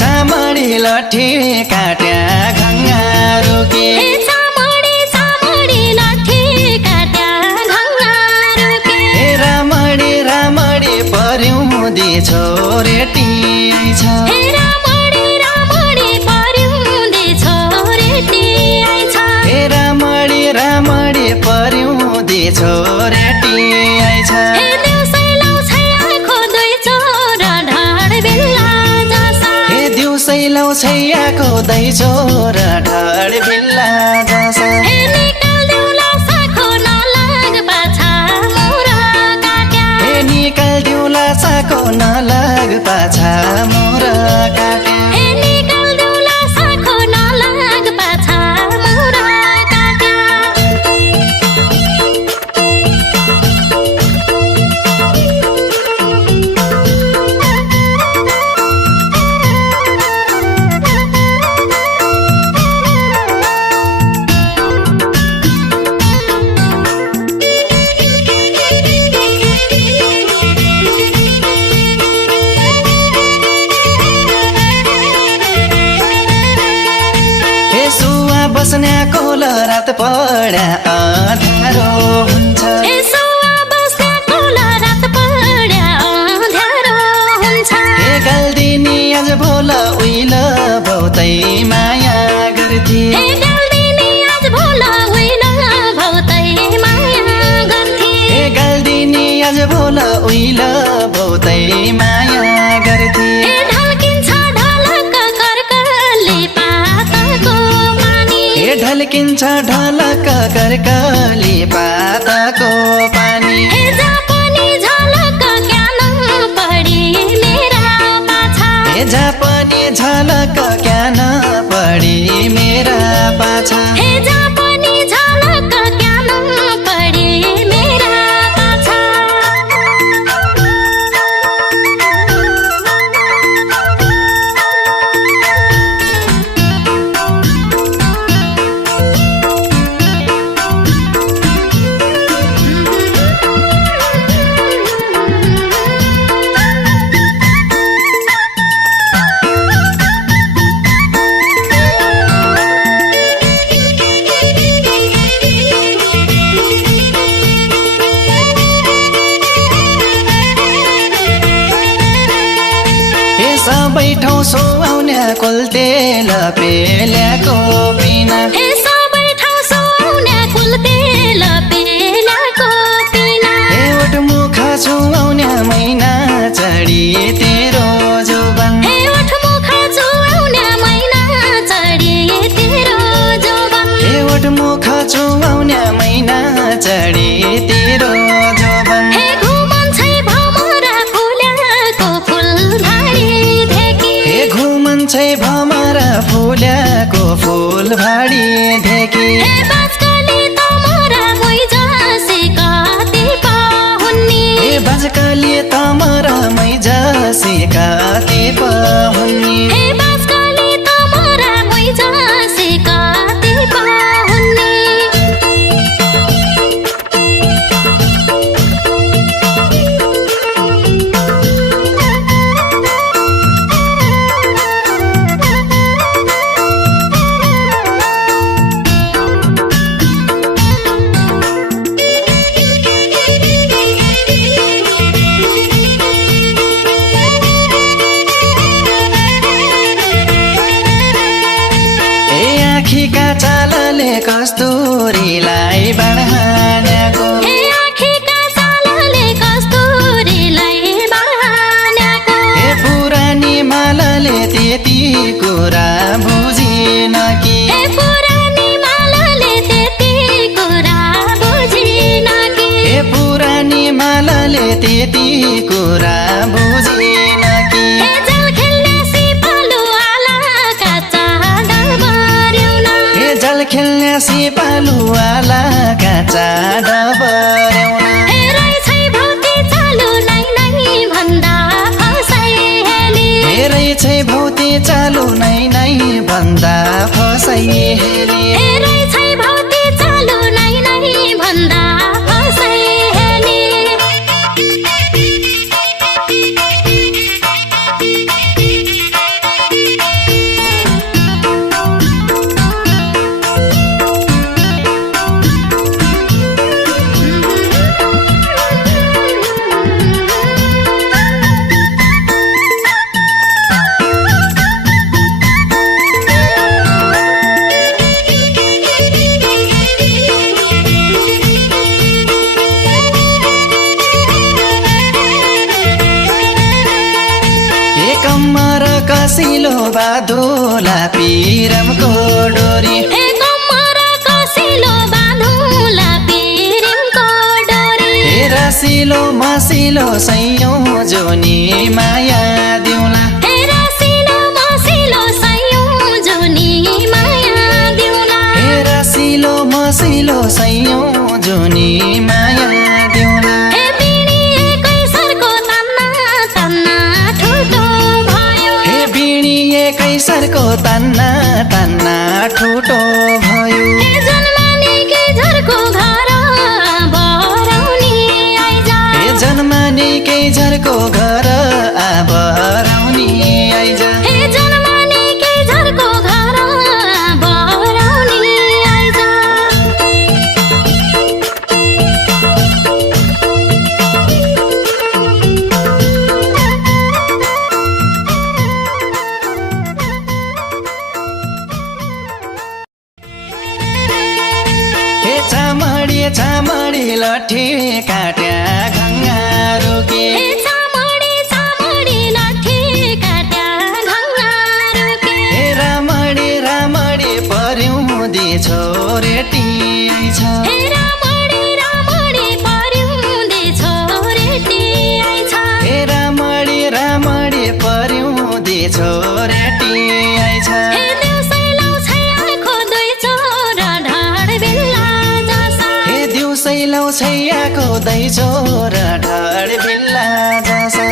चामडी लट्ठी काट्या घङ्गारुके चामडी लट्ठी काट्या घङ्गारुके रामडी रामडी पर्युदी छोरेटी आइछ रामडी पर्युदी छोरेटी आइछ रामडी रामडी पर्युदी छोरेटी आइछ दिउँसैलौ छैयाको दैचो र ढाड भिल्ला जसा निकाल दिउला साखो नलाग पाछा मोरा काट्या निकाल दिउला साखो नलाग पाछा मोरा काट्या निकाल दिउला साखो नलाग पाछा मोरा काट्या बस्न्याको रात पड्या अँध्यारो हुन्छ गाल्दिनी आज भोल उइल बहुतै माया गर्थे गाल्दिनी आज भोल उइल बहुतै माया गर्थे ढल्किन्छ ढलक कर्कली पातको पानी जापानी झलक ज्ञान पढी मेरा पाछा जापानी झलक ज्ञान पढी मेरा पाछा जापानी झलक ज्ञान पढी मेरा पाछा सबै ठाउँ सुहाउने कुलतेल पेल्याको बिना सबै ठाउँ सुहाउने कुलतेल पेल्याको बिना ओठ मुख छुहाउने मैना चढी तेरो जुबन ओठ मुख छुहाउने मैना चढी तेरो जुबन ओठ मुख छुहाउने मैना चढी तेरो जुबन छै भमरा फुल्याको फुल भाडी धेकी बाजकली तमरा मैजासे कति पहुन्नी बाजकली तमरा मैजासे कति पहुन्नी बाजकली तमरा मैजासे कति पहुन्नी चालले कस्तुरीलाई बढानेको आँखीका चालले कस्तुरीलाई बढानेको पुरानी मालाले त्यति कुरा बुझिन कि पुरानी मालाले त्यति कुरा बुझिन कि पुरानी मालाले मैले त्यति कुरा बुझिन कि जल खेल्ने सिपालु आलाका चाड बर्याउन जल खेल्ने सिपालुवालाका चाड बर्याउन रहेछै भौती चालु नै भन्दा फसाइहेली रहेछै भौती चालु नै भन्दा फसाइहेली रहेछै भौती चालु नै भन्दा फसाइहेली कम्मर कसिलो बाधुला पिरमको डोरी कम्मर कसिलो बाधुला पिरमको डोरी रसिलो मसिलो सयौं जोनी माया दिउला रसिलो मसिलो सयौं जोनी माया दिउला रसिलो मसिलो सयौं जोनी माया दिउला कैसरको तन्ना तन्ना ठुटो भयो जन्मानेकै झर्को घर बराउनी आइजा जन्मानेकै झर्को घर बराउनी आइजा जन्मानेकै झर्को घर बराउनी आइजा चामडी लट्ठी काट्या घङ्गारू के चामडी लट्ठी काट्या घङ्गारू के रामडी पर्युदी छोरेटी आइछ रामडी पर्युदी छोरेटी आइछ रामडी पर्युदी छोरेटी आइछ दिउँसै लौ छैयाको दै चोर ढाड बिल्ला जसा